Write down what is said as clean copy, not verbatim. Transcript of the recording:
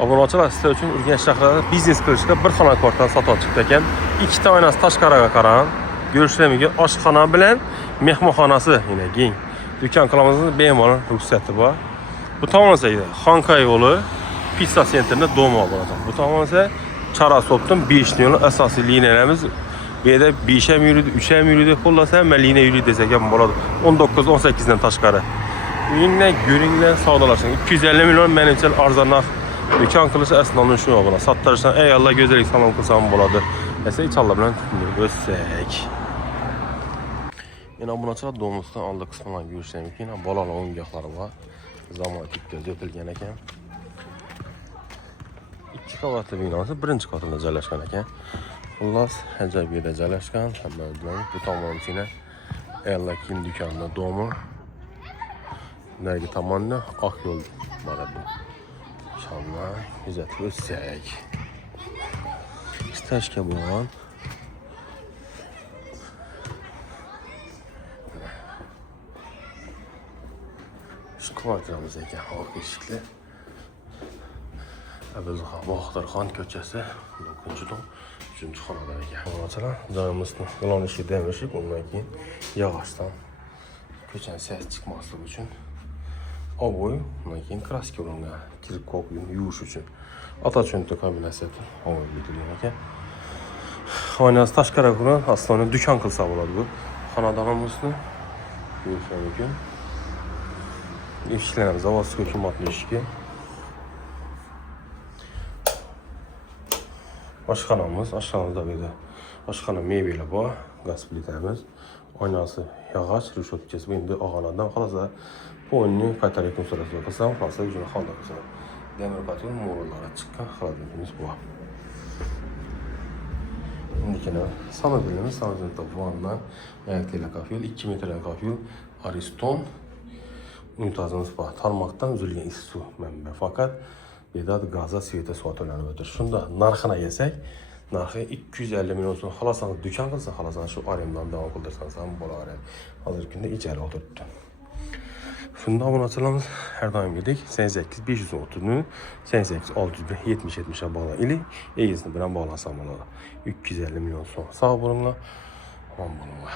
Obunachilar sizlar uchun Urganch shahrida biznes qilishga bir xona kvartal sotib chiqdi ekan. Ikkita oynasi tashqariga qarang. Görüşlemiga oshxona bilan mehmonxonasi yana keng. Do'kon qilamizning bemalol ruxsati bor. Bu tomon esa Xankay yo'li Pizza Center'da doma bo'ladi. Bu tomon esa Charasovdan 5 yo'l asosiy liniyalarimiz bu yerda 5 ham yuradi, 3 ham yuradi, xullas hamma liniya yuradi desak ham bo'ladi. 19-18 dan tashqari. Uyinglar, go'ringlar savdolashing. 250 million menimcha arzonroq do'kon qilish asnodan shu bo'ladi. Sattirishdan ey Allah go'zallik salom qilsam bo'ladi. Esa inshaalloh bilan tutunib o'tsak. Yana obunachilar domusdan oldi qismdan ko'rishim mumkin. Bolalar o'yingohlari bor. Zamon ketkazib o'tilgan ekan. 2 qavatli binosi birinchi qavatida joylashgan ekan. Xullas, ajoyib yerda joylashgan. Hamma bilan bu tomonchina Ella Kim do'konida domi. Narigi tomonda oq yo'l boradi. Inshaalloh kuzatib o'tsak. Stashka bo'lgan. Shu kvartiramiz ekan, oq eshikli. Abuzxon Boxtirxon ko'chasi 9-dom 3-xonada ekan. Masalan, joyimizni g'ilonishga demishib, undan keyin yog'ochdan ko'chani ses chiqmasligi uchun ovoy, undan keyin kraska urilgan, kirib qo'yib yuvish uchun. Ota cho'nta kombinatsiyada ovoy bitilgan ekan. Oynasi tashqari bilan aslida do'kon qilsa bo'ladi bu. Xonadonimizni ko'rish mumkin. Eshiklarimiz zavodskiy qimmatli eshik. Oshxonamizda böyle oshxona mebeli bor, gaz plitamiz, oynasi yog'och, rushotkasi bu endi og'alardan xalosa ponni qaytarib so'rasa qilsam, xalosa o'zini holda qilsam. Demir patul mo'ralari chiqqan xolodilimiz bor. Undikina samobilimiz vanna, ayakli kafel, 2 metrlik kafel, Ariston unitazimiz bor. Tarmoqdan uzilgan issiq manba. Faqat Vedat gaza sveta sotulanib o'tir. Shunda narxini yesak, narxi 250 million so'm. Xalosan do'kon qilsa, xalosan shu arendan davom qildirsangiz ham bo'laveradi. Hozirgi kunda ijara o'tiribdi. Shunda obunachilarimiz har doimgidek 88 530 ni 88 670 ga bog'la ili egizni bilan bog'lasam bo'ladi. 250 million so'm. Sog' bo'linglar, omon bo'linglar.